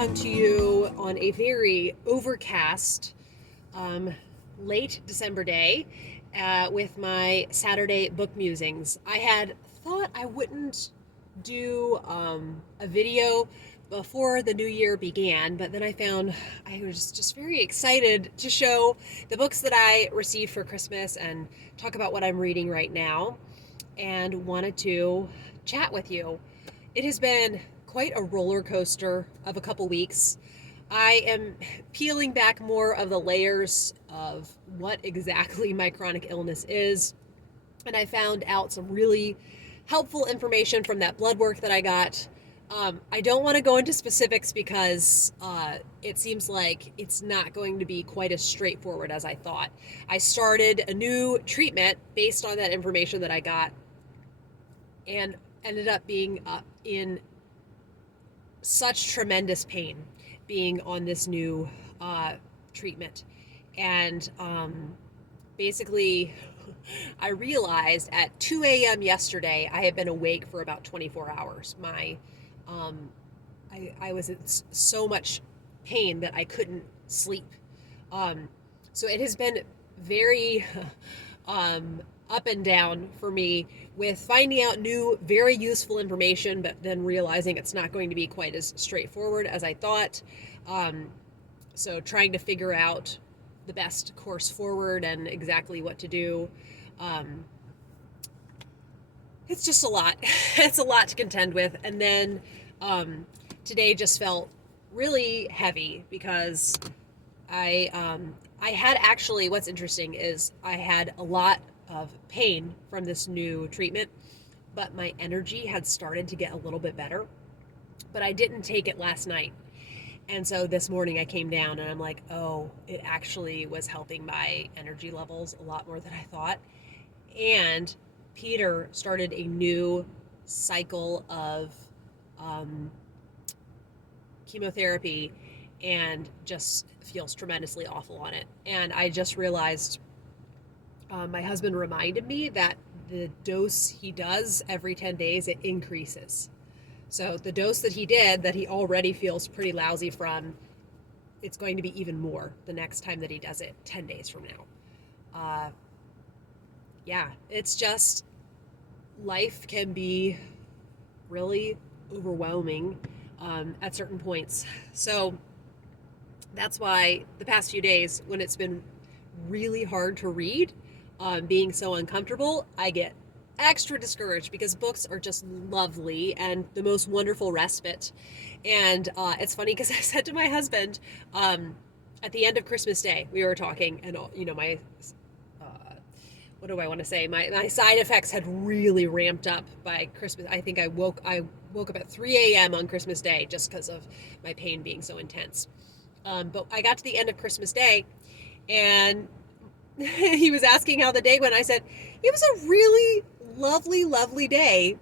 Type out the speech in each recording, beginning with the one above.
come to you on a very overcast, late December day with my Saturday book musings. I had thought I wouldn't do a video before the new year began, but then I found I was just very excited to show the books that I received for Christmas and talk about what I'm reading right now, and wanted to chat with you. It has been quite a roller coaster of a couple weeks. I am peeling back more of the layers of what exactly my chronic illness is, and I found out some really helpful information from that blood work that I got. I don't want to go into specifics because it seems like it's not going to be quite as straightforward as I thought. I started a new treatment based on that information that I got, and ended up being in such tremendous pain being on this new treatment. And basically, I realized at 2 a.m. yesterday, I had been awake for about 24 hours. I was in so much pain that I couldn't sleep. So it has been very up and down for me with finding out new, very useful information, but then realizing it's not going to be quite as straightforward as I thought. So trying to figure out the best course forward and exactly what to do. It's just a lot. It's a lot to contend with. And then today just felt really heavy because I had actually, what's interesting is I had a lot of pain from this new treatment, but my energy had started to get a little bit better. But I didn't take it last night. And so this morning I came down and I'm like, oh, it actually was helping my energy levels a lot more than I thought. And Peter started a new cycle of chemotherapy and just feels tremendously awful on it. And I just realized my husband reminded me that the dose he does every 10 days, it increases. So the dose that he did, that he already feels pretty lousy from, it's going to be even more the next time that he does it 10 days from now. Yeah, it's just, life can be really overwhelming at certain points. So that's why the past few days, when it's been really hard to read, being so uncomfortable, I get extra discouraged because books are just lovely and the most wonderful respite. And it's funny because I said to my husband at the end of Christmas Day, we were talking, and my what do I want to say? My side effects had really ramped up by Christmas. I think I woke up at 3 a.m. on Christmas Day just because of my pain being so intense. But I got to the end of Christmas Day, and he was asking how the day went. I said, it was a really lovely, lovely day,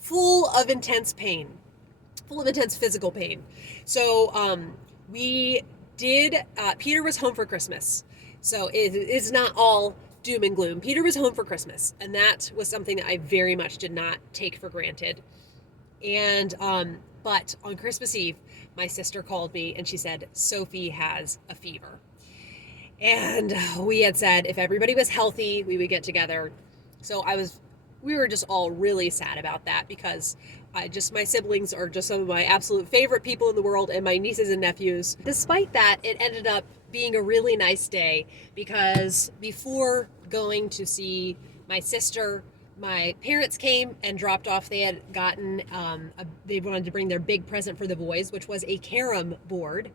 full of intense pain, full of intense physical pain. So we did, Peter was home for Christmas. So it's not all doom and gloom. Peter was home for Christmas, and that was something that I very much did not take for granted. And but on Christmas Eve, my sister called me and she said, Sophie has a fever. And we had said if everybody was healthy, we would get together. So we were just all really sad about that because my siblings are just some of my absolute favorite people in the world, and my nieces and nephews. Despite that, it ended up being a really nice day because before going to see my sister, my parents came and dropped off. They had gotten, they wanted to bring their big present for the boys, which was a Carrom board.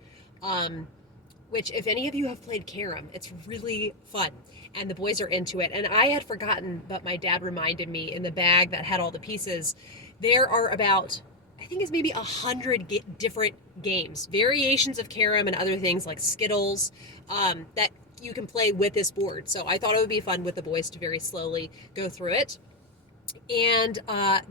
Which, if any of you have played Carrom, it's really fun, and the boys are into it. And I had forgotten, but my dad reminded me, in the bag that had all the pieces, there are about, I think it's maybe 100 different games, variations of Carrom and other things like Skittles, that you can play with this board. So I thought it would be fun with the boys to very slowly go through it. And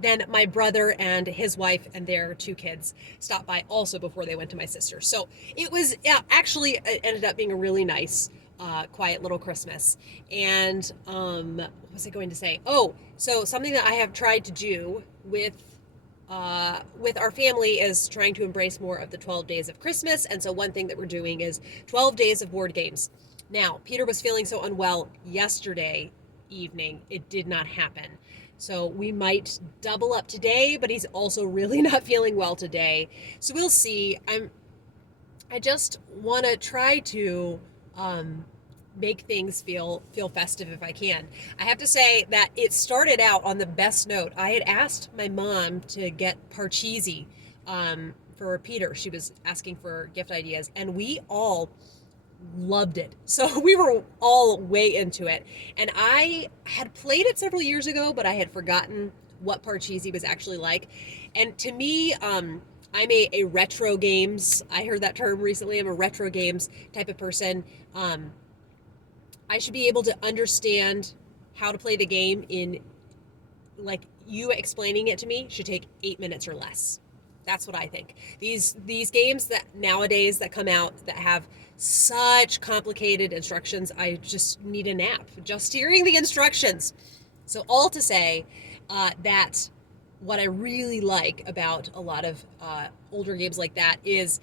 then my brother and his wife and their 2 kids stopped by also before they went to my sister. So it was, it ended up being a really nice, quiet little Christmas. And what was I going to say? Oh, so something that I have tried to do with with our family is trying to embrace more of the 12 days of Christmas. And so one thing that we're doing is 12 days of board games. Now, Peter was feeling so unwell yesterday evening. It did not happen. So we might double up today, but he's also really not feeling well today. So we'll see. I just want to try to make things feel festive if I can. I have to say that it started out on the best note. I had asked my mom to get Parcheesi for Peter. She was asking for gift ideas, and we all loved it. So we were all way into it. And I had played it several years ago, but I had forgotten what Parcheesi was actually like. And to me, I'm a retro games, I heard that term recently, I'm a retro games type of person. I should be able to understand how to play the game in, like, you explaining it to me should take 8 minutes or less. That's what I think. These games that nowadays that come out that have such complicated instructions, I just need a nap just hearing the instructions. So all to say that what I really like about a lot of older games like that is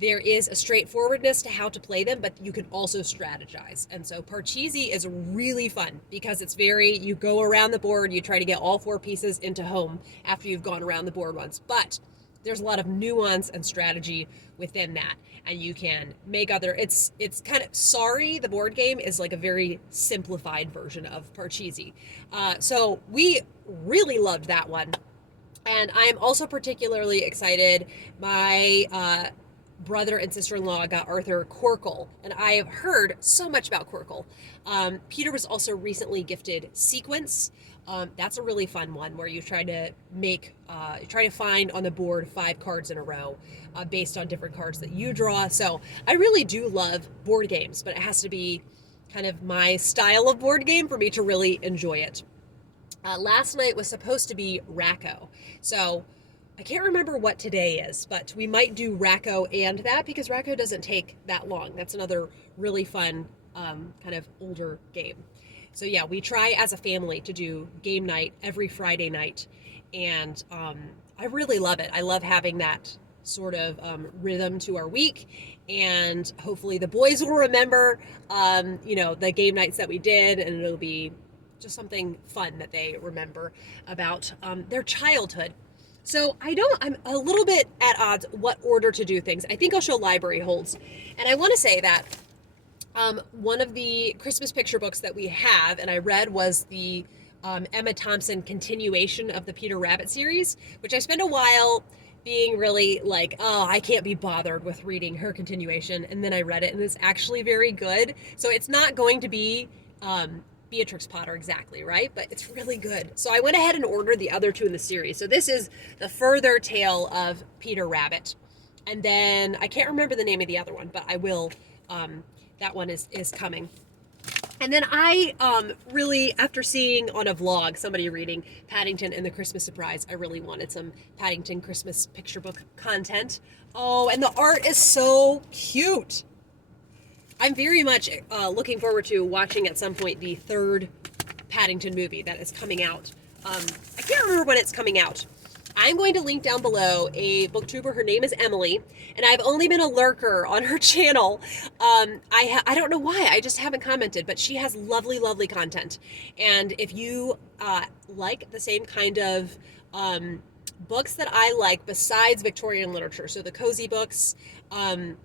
there is a straightforwardness to how to play them, but you can also strategize. And so Parcheesi is really fun because it's you go around the board, you try to get all 4 pieces into home after you've gone around the board once. But there's a lot of nuance and strategy within that. And you can make it's kind of, the board game is like a very simplified version of Parcheesi. So we really loved that one. And I am also particularly excited. My brother and sister-in-law got Arthur Qwirkle, and I have heard so much about Qwirkle. Peter was also recently gifted Sequence. That's a really fun one where you try to find on the board 5 cards in a row based on different cards that you draw. So I really do love board games, but it has to be kind of my style of board game for me to really enjoy it. Last night was supposed to be Racko. So I can't remember what today is, but we might do Racko and that because Racko doesn't take that long. That's another really fun kind of older game. So yeah, we try as a family to do game night every Friday night. And I really love it. I love having that sort of rhythm to our week. And hopefully the boys will remember, the game nights that we did, and it'll be just something fun that they remember about their childhood. So I'm a little bit at odds what order to do things. I think I'll show library holds. And I want to say that one of the Christmas picture books that we have, and I read, was the Emma Thompson continuation of the Peter Rabbit series, which I spent a while being really like, oh, I can't be bothered with reading her continuation. And then I read it, and it's actually very good. So it's not going to be Beatrix Potter exactly, right? But it's really good. So I went ahead and ordered the other 2 in the series. So this is the further tale of Peter Rabbit. And then I can't remember the name of the other one, but I will. That one is coming. And then I really, after seeing on a vlog somebody reading Paddington and the Christmas Surprise, I really wanted some Paddington Christmas picture book content. Oh, and the art is so cute. I'm very much looking forward to watching at some point the 3rd Paddington movie that is coming out. I can't remember when it's coming out. I'm going to link down below a booktuber. Her name is Emily, and I've only been a lurker on her channel. I don't know why. I just haven't commented, but she has lovely, lovely content. And if you like the same kind of books that I like besides Victorian literature, so the cozy books, and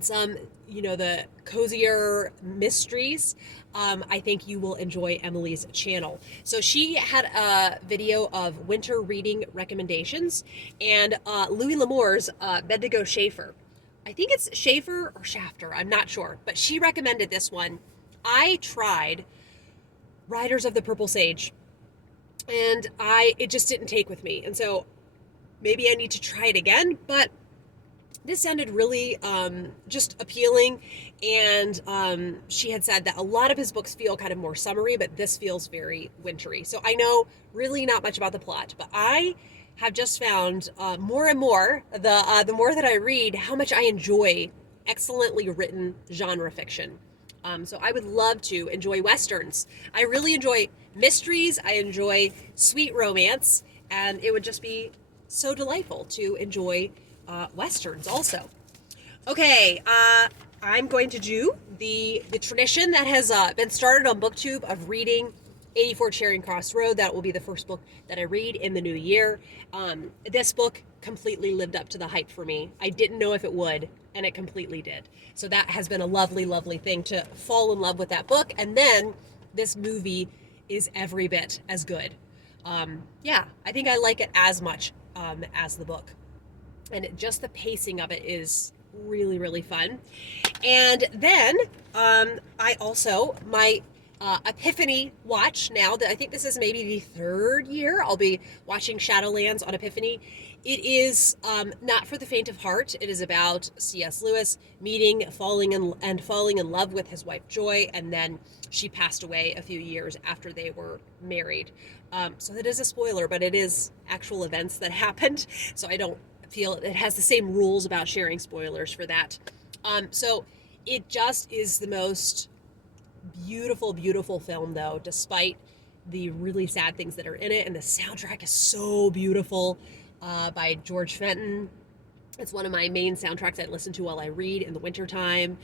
some, the cozier mysteries, I think you will enjoy Emily's channel. So she had a video of winter reading recommendations, and Louis L'Amour's Bendigo Schaefer. I think it's Schaefer or Shafter, I'm not sure, but she recommended this one. I tried Riders of the Purple Sage, and it just didn't take with me. And so maybe I need to try it again, but this sounded really just appealing, and she had said that a lot of his books feel kind of more summery, but this feels very wintry. So I know really not much about the plot, but I have just found more and more, the more that I read, how much I enjoy excellently written genre fiction. So I would love to enjoy Westerns. I really enjoy mysteries. I enjoy sweet romance, and it would just be so delightful to enjoy Westerns also. Okay, I'm going to do the tradition that has been started on Booktube of reading 84 Charing Cross Road. That will be the first book that I read in the new year. This book completely lived up to the hype for me. I didn't know if it would, and it completely did. So that has been a lovely, lovely thing to fall in love with that book. And then this movie is every bit as good. Yeah, I think I like it as much as the book. And just the pacing of it is really, really fun. And then I also, my Epiphany watch now, that I think this is maybe the third year I'll be watching Shadowlands on Epiphany. It is not for the faint of heart. It is about C.S. Lewis falling in love with his wife Joy, and then she passed away a few years after they were married. So it is a spoiler, but it is actual events that happened. So I don't feel it has the same rules about sharing spoilers for that. So it just is the most beautiful, beautiful film, though, despite the really sad things that are in it. And the soundtrack is so beautiful by George Fenton. It's one of my main soundtracks I listen to while I read in the wintertime.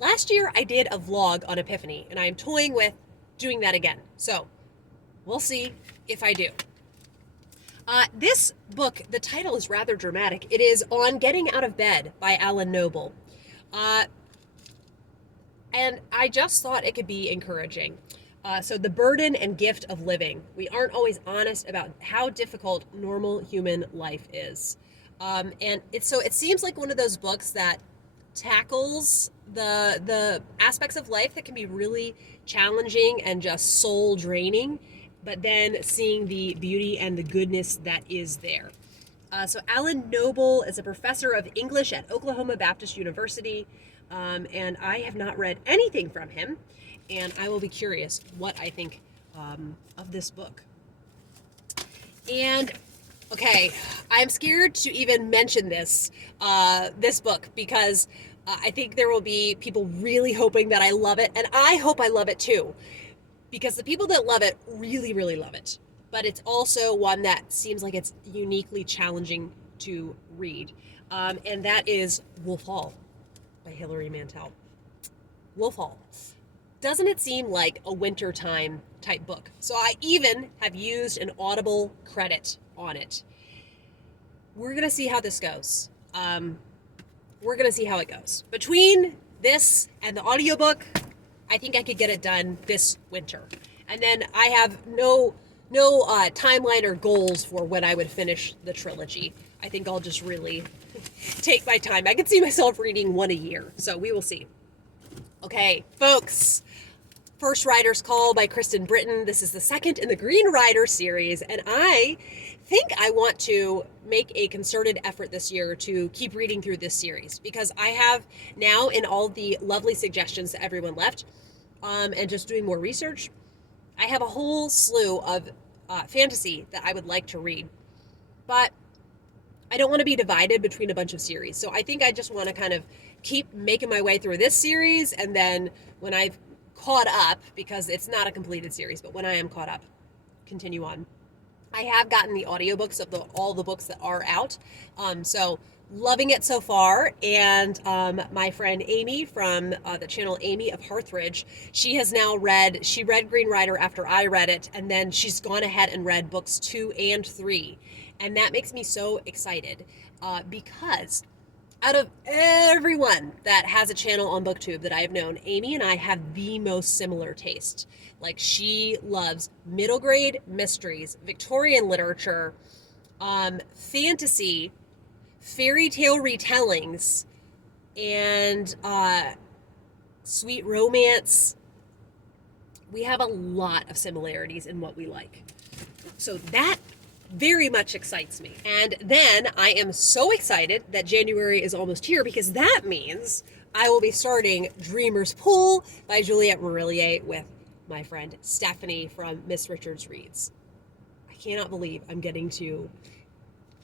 Last year, I did a vlog on Epiphany, and I'm toying with doing that again. So we'll see if I do. This book, the title is rather dramatic. It is On Getting Out of Bed by Alan Noble. And I just thought it could be encouraging. So the burden and gift of living. We aren't always honest about how difficult normal human life is. And it seems like one of those books that tackles the aspects of life that can be really challenging and just soul draining, but then seeing the beauty and the goodness that is there. So Alan Noble is a professor of English at Oklahoma Baptist University, and I have not read anything from him, and I will be curious what I think of this book. And okay, I'm scared to even mention this book because I think there will be people really hoping that I love it, and I hope I love it too. Because the people that love it really, really love it. But it's also one that seems like it's uniquely challenging to read. And that is Wolf Hall by Hilary Mantel. Wolf Hall. Doesn't it seem like a wintertime type book? So I even have used an Audible credit on it. We're going to see how this goes. We're going to see how it goes. Between this and the audiobook, I think I could get it done this winter. And then I have no timeline or goals for when I would finish the trilogy. I think I'll just really take my time. I can see myself reading one a year, so we will see. Okay, folks. First Writer's Call by Kristen Britton. This is the second in the Green Rider series, and I think I want to make a concerted effort this year to keep reading through this series, because I have now, in all the lovely suggestions that everyone left, and just doing more research, I have a whole slew of fantasy that I would like to read. But I don't want to be divided between a bunch of series. So I think I just want to kind of keep making my way through this series, and then when I've caught up, because it's not a completed series, but when I am caught up, continue on. I have gotten the audiobooks of all the books that are out. So loving it so far. And my friend Amy from the channel Amy of Hearthridge, she read Green Rider after I read it, and then she's gone ahead and read books 2 and 3. And that makes me so excited because out of everyone that has a channel on BookTube that I have known, Amy and I have the most similar taste. Like, she loves middle grade mysteries, Victorian literature, fantasy, fairy tale retellings, and sweet romance. We have a lot of similarities in what we like. So that very much excites me. And then I am so excited that January is almost here, because that means I will be starting Dreamer's Pool by Juliet Marillier with my friend Stephanie from Miss Richards Reads. I cannot believe I'm getting to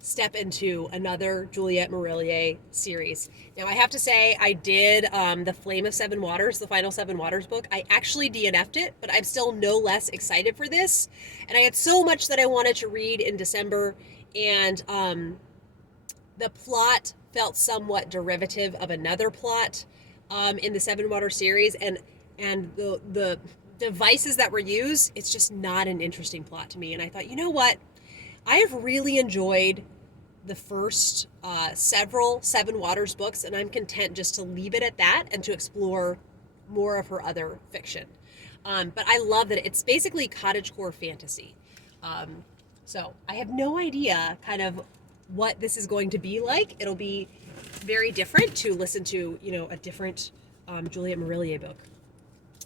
step into another Juliet Marillier series. Now, I have to say, I did the Flame of Seven Waters, the final Seven Waters book. I actually DNF'd it, but I'm still no less excited for this. And I had so much that I wanted to read in December, and the plot felt somewhat derivative of another plot in the Seven Water series, and the devices that were used, it's just not an interesting plot to me. And I thought, you know what? I have really enjoyed the first several Seven Waters books, and I'm content just to leave it at that and to explore more of her other fiction. But I love that it's basically cottagecore fantasy. So I have no idea kind of what this is going to be like. It'll be very different to listen to, a different Juliet Marillier book.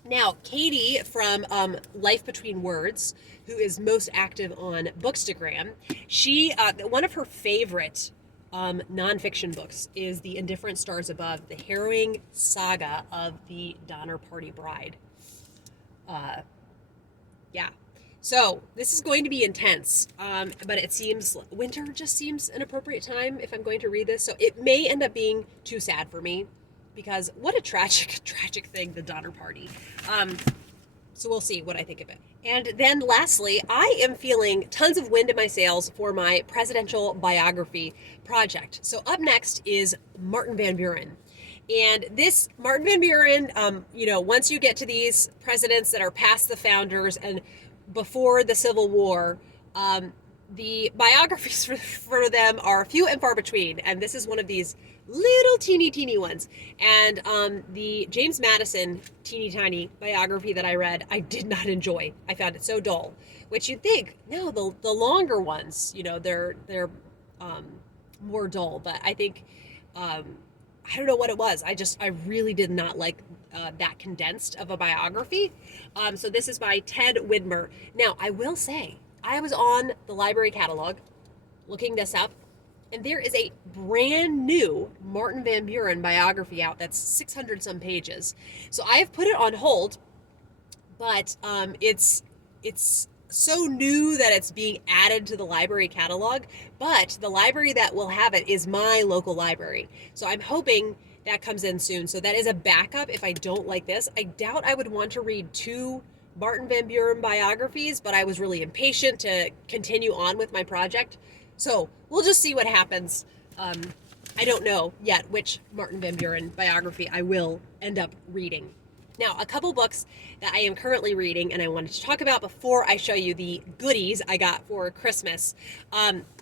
Now, Katie from Life Between Words, who is most active on Bookstagram, she one of her favorite nonfiction books is The Indifferent Stars Above, the harrowing saga of the Donner Party Bride. Yeah. So this is going to be intense, but it seems winter just seems an appropriate time if I'm going to read this. So it may end up being too sad for me, because what a tragic, tragic thing, the Donner Party. So we'll see what I think of it. And then lastly, I am feeling tons of wind in my sails for my presidential biography project. So up next is Martin Van Buren. And this Martin Van Buren, once you get to these presidents that are past the founders and before the Civil War, the biographies for them are few and far between. And this is one of these little teeny ones. And the James Madison teeny tiny biography that I read, I did not enjoy. I found it so dull. Which you'd think, no, the longer ones, they're more dull. But I think I don't know what it was. I really did not like that condensed of a biography. So this is by Ted Widmer. Now, I will say, I was on the library catalog looking this up, and there is a brand new Martin Van Buren biography out that's 600 some pages. So I have put it on hold, but it's so new that it's being added to the library catalog, but the library that will have it is my local library. So I'm hoping that comes in soon. So that is a backup if I don't like this. I doubt I would want to read 2 Martin Van Buren biographies, but I was really impatient to continue on with my project. So we'll just see what happens. I don't know yet which Martin Van Buren biography I will end up reading. Now, a couple books that I am currently reading and I wanted to talk about before I show you the goodies I got for Christmas.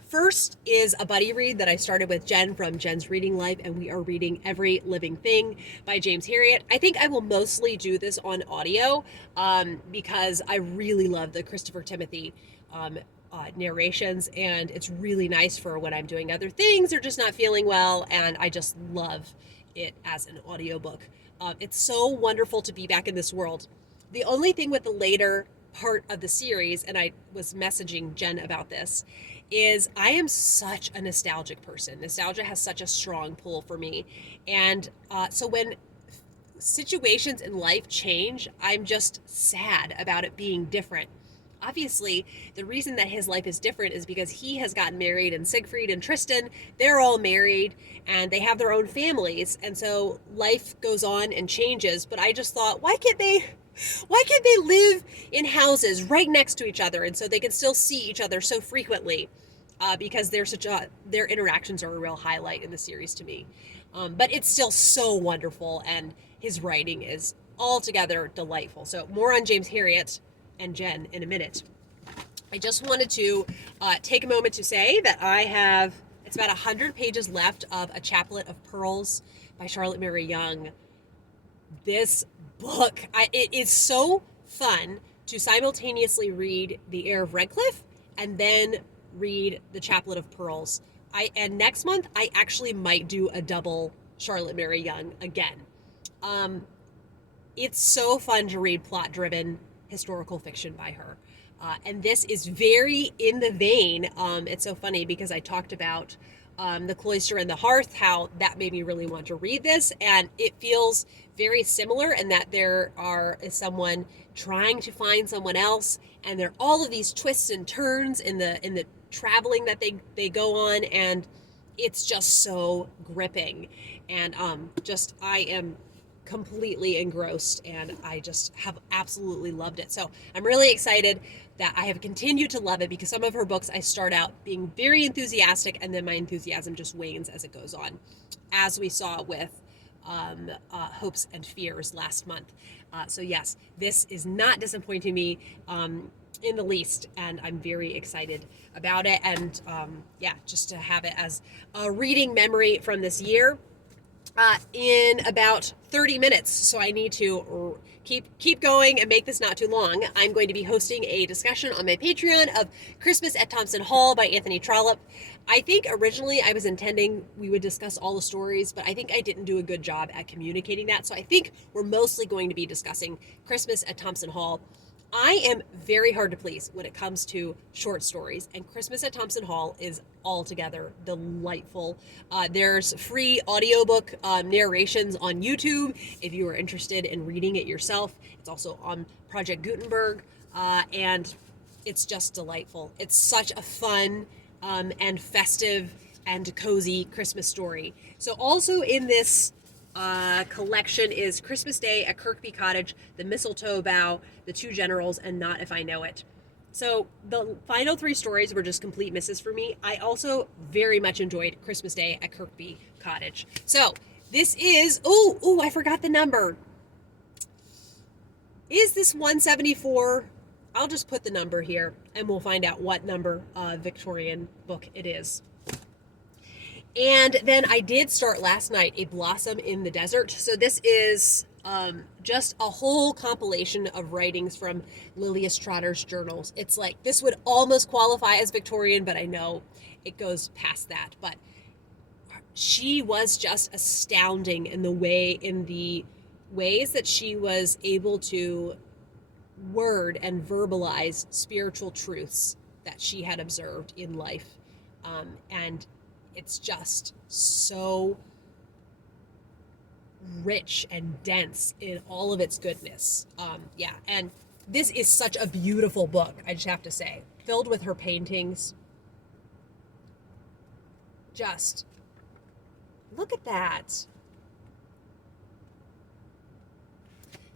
First is a buddy read that I started with Jen from Jen's Reading Life, and we are reading Every Living Thing by James Herriot. I think I will mostly do this on audio because I really love the Christopher Timothy narrations, and it's really nice for when I'm doing other things or just not feeling well, and I just love it as an audiobook. It's so wonderful to be back in this world. The only thing with the later part of the series, and I was messaging Jen about this, is I am such a nostalgic person. Nostalgia has such a strong pull for me. And so when situations in life change, I'm just sad about it being different. Obviously, the reason that his life is different is because he has gotten married, and Siegfried and Tristan, they're all married and they have their own families. And so life goes on and changes. But I just thought, why can't they live in houses right next to each other, and so they can still see each other so frequently? Because their interactions are a real highlight in the series to me. But it's still so wonderful, and his writing is altogether delightful. So more on James Herriot and Jen in a minute. I just wanted to take a moment to say that it's about 100 pages left of A Chaplet of Pearls by Charlotte Mary Yonge. This book, it is so fun to simultaneously read The Heir of Redclyffe and then read The Chaplet of Pearls. And next month, I actually might do a double Charlotte Mary Yonge again. It's so fun to read plot-driven historical fiction by her. And this is very in the vein. It's so funny because I talked about the Cloister and the Hearth, how that made me really want to read this. And it feels very similar in that there is someone trying to find someone else. And there are all of these twists and turns in the traveling that they go on. And it's just so gripping. And I am completely engrossed, and I just have absolutely loved it. So I'm really excited that I have continued to love it, because some of her books I start out being very enthusiastic, and then my enthusiasm just wanes as it goes on, as we saw with Hopes and Fears last month. So yes, this is not disappointing me in the least, and I'm very excited about it. And just to have it as a reading memory from this year. In about 30 minutes, so I need to keep going and make this not too long. I'm going to be hosting a discussion on my Patreon of Christmas at Thompson Hall by Anthony Trollope. I think originally I was intending we would discuss all the stories, but I think I didn't do a good job at communicating that. So I think we're mostly going to be discussing Christmas at Thompson Hall. I am very hard to please when it comes to short stories, and Christmas at Thompson Hall is altogether delightful. There's free audiobook narrations on YouTube if you are interested in reading it yourself. It's also on Project Gutenberg, and it's just delightful. It's such a fun and festive and cozy Christmas story. So also in this collection is Christmas Day at Kirkby Cottage, The Mistletoe Bough, The Two Generals, and Not If I Know It. So the final three stories were just complete misses for me. I also very much enjoyed Christmas Day at Kirkby Cottage. So this is, I forgot the number. Is this 174? I'll just put the number here and we'll find out what number Victorian book it is. And then I did start last night A Blossom in the Desert. So this is just a whole compilation of writings from Lilias Trotter's journals. It's like, this would almost qualify as Victorian, but I know it goes past that. But she was just astounding in the ways that she was able to word and verbalize spiritual truths that she had observed in life. And it's just so rich and dense in all of its goodness. And this is such a beautiful book, I just have to say. Filled with her paintings. Just look at that.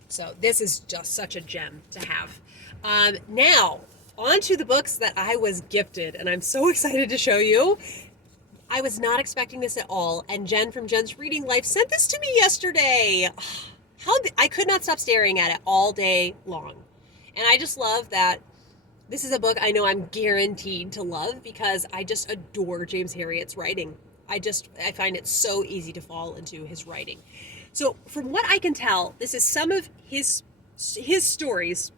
So this is just such a gem to have. Now, on to the books that I was gifted, and I'm so excited to show you. I was not expecting this at all, and Jen from Jen's Reading Life sent this to me yesterday. I could not stop staring at it all day long. And I just love that this is a book I know I'm guaranteed to love, because I just adore James Herriot's writing. I find it so easy to fall into his writing. So from what I can tell, this is some of his stories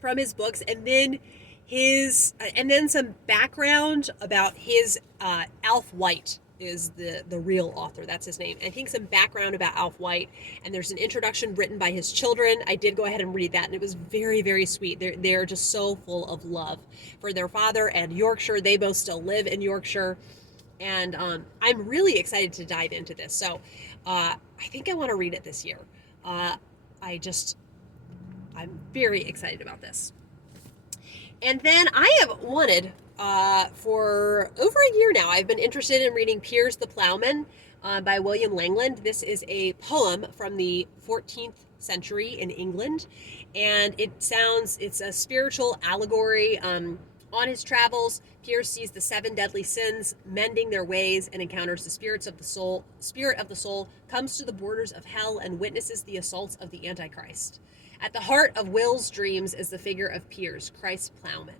from his books, and then some background about his Alf White is the real author. That's his name. I think some background about Alf White, and there's an introduction written by his children. I did go ahead and read that, and it was very, very sweet. They're just so full of love for their father and Yorkshire. They both still live in Yorkshire, and I'm really excited to dive into this. So I think I want to read it this year. I'm very excited about this. And then I have wanted, for over a year now, I've been interested in reading Piers the Plowman by William Langland. This is a poem from the 14th century in England, and it's a spiritual allegory. On his travels, Piers sees the 7 deadly sins mending their ways and encounters the spirit of the soul, comes to the borders of hell and witnesses the assaults of the Antichrist. At the heart of Will's dreams is the figure of Piers, Christ's plowman.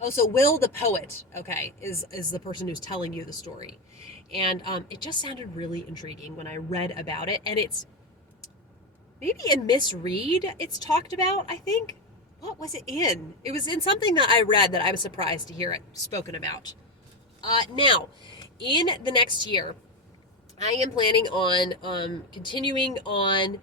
Oh, so Will the poet, is the person who's telling you the story. And it just sounded really intriguing when I read about it. And it's maybe in Miss Read it's talked about, I think. What was it in? It was in something that I read that I was surprised to hear it spoken about. Now, in the next year, I am planning on continuing on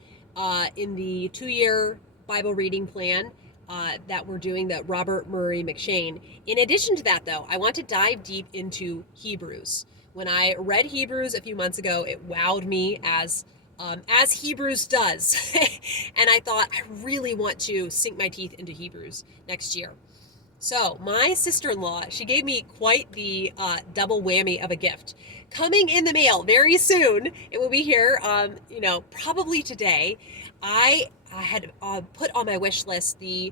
in the 2-year Bible reading plan that we're doing, the Robert Murray M'Cheyne. In addition to that, though, I want to dive deep into Hebrews. When I read Hebrews a few months ago, it wowed me as Hebrews does. And I thought, I really want to sink my teeth into Hebrews next year. So my sister-in-law, she gave me quite the double whammy of a gift. Coming in the mail very soon, it will be here, probably today. I had put on my wish list the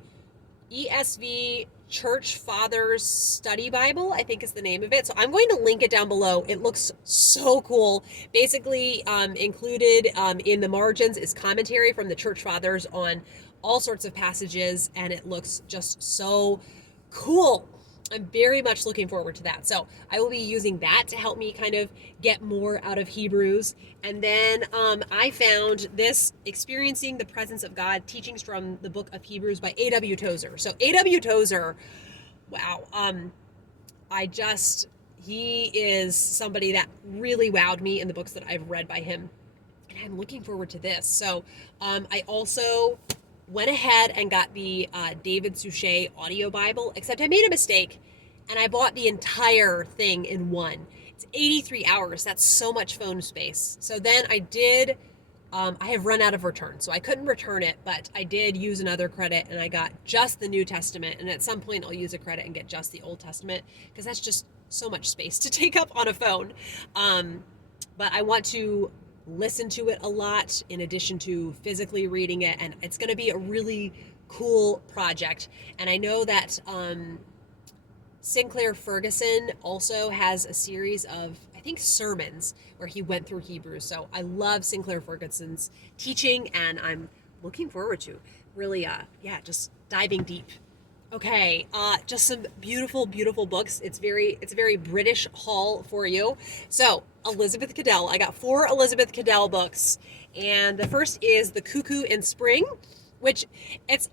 ESV Church Fathers Study Bible, I think is the name of it. So I'm going to link it down below. It looks so cool. Basically, included in the margins is commentary from the Church Fathers on all sorts of passages, and it looks just so cool. I'm very much looking forward to that. So I will be using that to help me kind of get more out of Hebrews. And then I found this Experiencing the Presence of God, Teachings from the Book of Hebrews by A.W. Tozer. So A.W. Tozer, wow. He is somebody that really wowed me in the books that I've read by him. And I'm looking forward to this. So I also went ahead and got the David Suchet audio Bible, except I made a mistake and I bought the entire thing in one. It's 83 hours. That's so much phone space. So then I have run out of returns, so I couldn't return it, but I did use another credit and I got just the New Testament. And at some point I'll use a credit and get just the Old Testament because that's just so much space to take up on a phone. But I want to listen to it a lot in addition to physically reading it, and it's going to be a really cool project. And I know that Sinclair Ferguson also has a series of, I think, sermons where he went through Hebrew. So I love Sinclair Ferguson's teaching, and I'm looking forward to really just diving deep. Okay, just some beautiful, beautiful books. It's a very British haul for you. So, Elizabeth Cadell. I got 4 Elizabeth Cadell books. And the first is The Cuckoo in Spring, which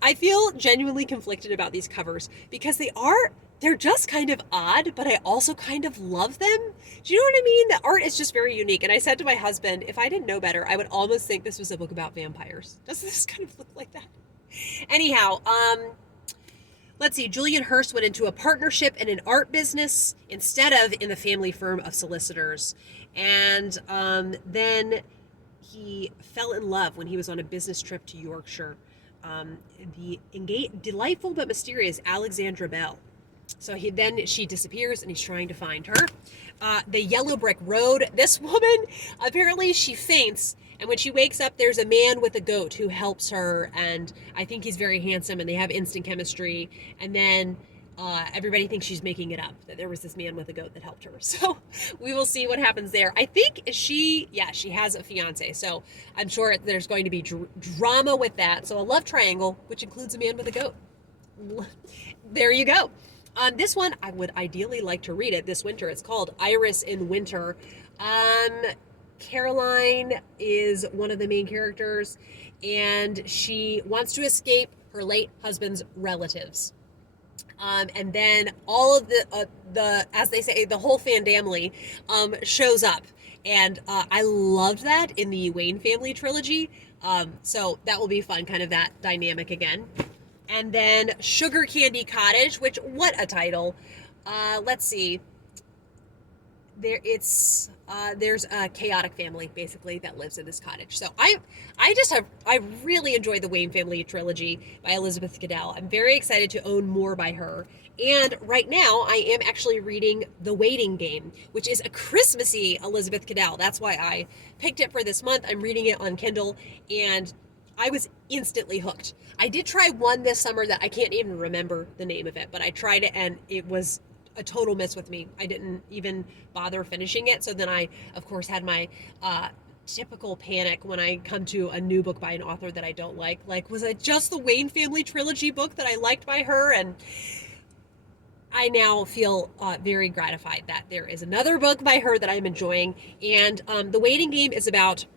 I feel genuinely conflicted about these covers because they're just kind of odd, but I also kind of love them. Do you know what I mean? The art is just very unique. And I said to my husband, if I didn't know better, I would almost think this was a book about vampires. Doesn't this kind of look like that? Anyhow, let's see, Julian Hurst went into a partnership in an art business instead of in the family firm of solicitors. And then he fell in love when he was on a business trip to Yorkshire. The delightful but mysterious Alexandra Bell. So she disappears and he's trying to find her. The Yellow Brick Road. This woman, apparently she faints, and when she wakes up, there's a man with a goat who helps her, and I think he's very handsome, and they have instant chemistry. And then everybody thinks she's making it up, that there was this man with a goat that helped her. So we will see what happens there. I think she has a fiance, so I'm sure there's going to be drama with that. So a love triangle, which includes a man with a goat. There you go. This one, I would ideally like to read it this winter. It's called Iris in Winter. Caroline is one of the main characters, and she wants to escape her late husband's relatives. And then all of the as they say, the whole family shows up. And I loved that in the Wayne family trilogy. So that will be fun, kind of that dynamic again. And then Sugar Candy Cottage, which, what a title. Let's see. There's a chaotic family, basically, that lives in this cottage. So I really enjoyed the Wayne family trilogy by Elizabeth Cadell. I'm very excited to own more by her. And right now, I am actually reading The Waiting Game, which is a Christmassy Elizabeth Cadell. That's why I picked it for this month. I'm reading it on Kindle, and I was instantly hooked. I did try one this summer that I can't even remember the name of it, but I tried it and it was a total miss with me. I didn't even bother finishing it. So then I, of course, had my typical panic when I come to a new book by an author that I don't like. Like, was it just the Wayne family trilogy book that I liked by her? And I now feel very gratified that there is another book by her that I'm enjoying. And The Waiting Game is about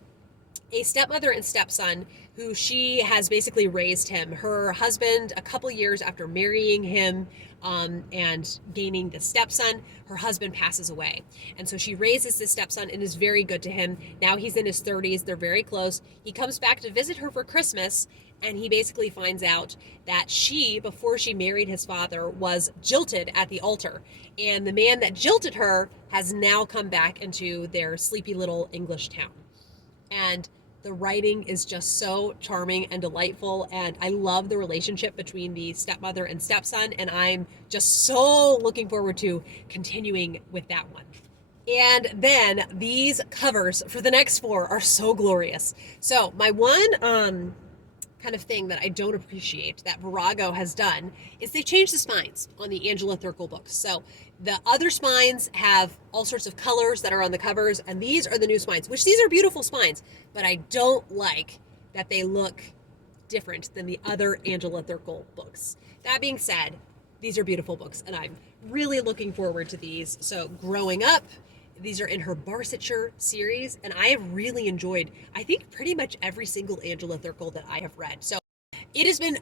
a stepmother and stepson who she has basically raised him. Her husband, a couple years after marrying him and gaining the stepson, her husband passes away. And so she raises the stepson and is very good to him. Now he's in his 30s. They're very close. He comes back to visit her for Christmas, and he basically finds out that she, before she married his father, was jilted at the altar. And the man that jilted her has now come back into their sleepy little English town. And the writing is just so charming and delightful, and I love the relationship between the stepmother and stepson, and I'm just so looking forward to continuing with that one. And then these covers for the next 4 are so glorious. So my one kind of thing that I don't appreciate that Racko has done is they changed the spines on the Angela Thirkle books. So the other spines have all sorts of colors that are on the covers, and these are the new spines, which these are beautiful spines, but I don't like that they look different than the other Angela Thirkle books. That being said, these are beautiful books, and I'm really looking forward to these. So growing up, these are in her Barsetshire series, and I have really enjoyed, I think, pretty much every single Angela Thirkle that I have read. So it has been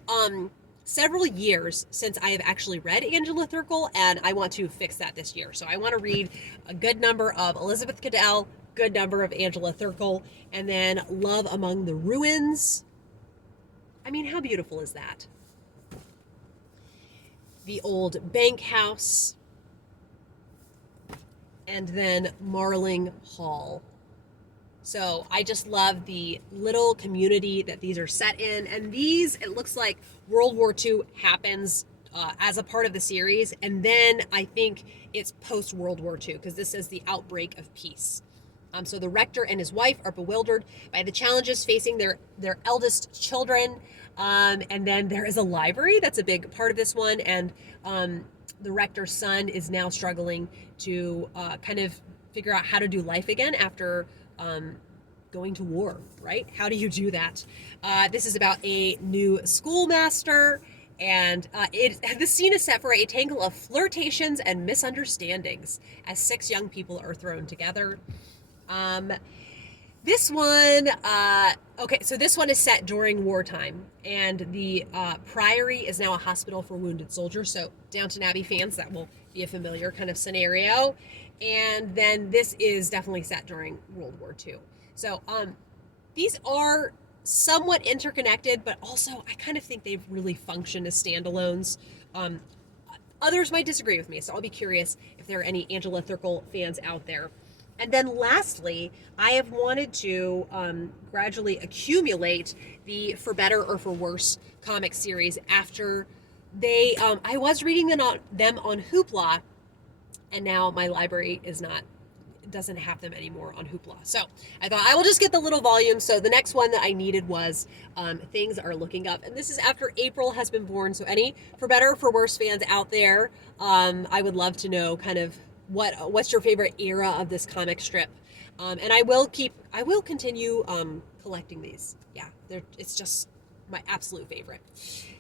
several years since I have actually read Angela Thirkle, and I want to fix that this year. So I want to read a good number of Elizabeth Caddell, good number of Angela Thirkle, and then Love Among the Ruins. I mean, how beautiful is that? The Old Bank House, and then Marling Hall. So I just love the little community that these are set in. And these, it looks like World War II happens as a part of the series. And then I think it's post-World War II, because this says the Outbreak of Peace. So the rector and his wife are bewildered by the challenges facing their eldest children. And then there is a library that's a big part of this one. And the rector's son is now struggling to kind of figure out how to do life again after going to war, right? How do you do that? This is about a new schoolmaster, and the scene is set for a tangle of flirtations and misunderstandings as 6 young people are thrown together. This one, okay, so this one is set during wartime, and the Priory is now a hospital for wounded soldiers. So Downton Abbey fans, that will be a familiar kind of scenario. And then this is definitely set during World War II. So these are somewhat interconnected, but also I kind of think they really function as standalones. Others might disagree with me, so I'll be curious if there are any Angela Thirkle fans out there. And then lastly, I have wanted to gradually accumulate the For Better or For Worse comic series after they, I was reading them on Hoopla, and now my library doesn't have them anymore on Hoopla. So I thought I will just get the little volume. So the next one that I needed was Things Are Looking Up. And this is after April has been born. So any For Better or For Worse fans out there, I would love to know kind of what's your favorite era of this comic strip. And I will continue collecting these. Yeah, it's just my absolute favorite.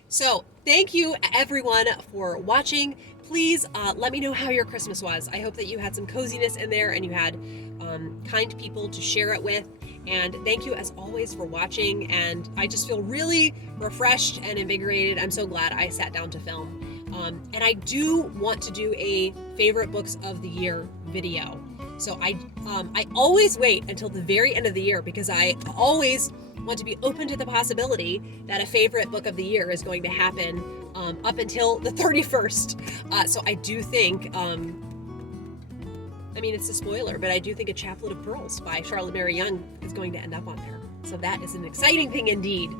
So thank you everyone for watching. Please let me know how your Christmas was. I hope that you had some coziness in there and you had kind people to share it with. And thank you as always for watching. And I just feel really refreshed and invigorated. I'm so glad I sat down to film. And I do want to do a favorite books of the year video. So I always wait until the very end of the year because I always want to be open to the possibility that a favorite book of the year is going to happen up until the 31st. So I do think, I mean, it's a spoiler, but I do think A Chaplet of Pearls by Charlotte Mary Yonge is going to end up on there. So that is an exciting thing indeed.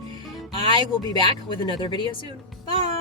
I will be back with another video soon. Bye!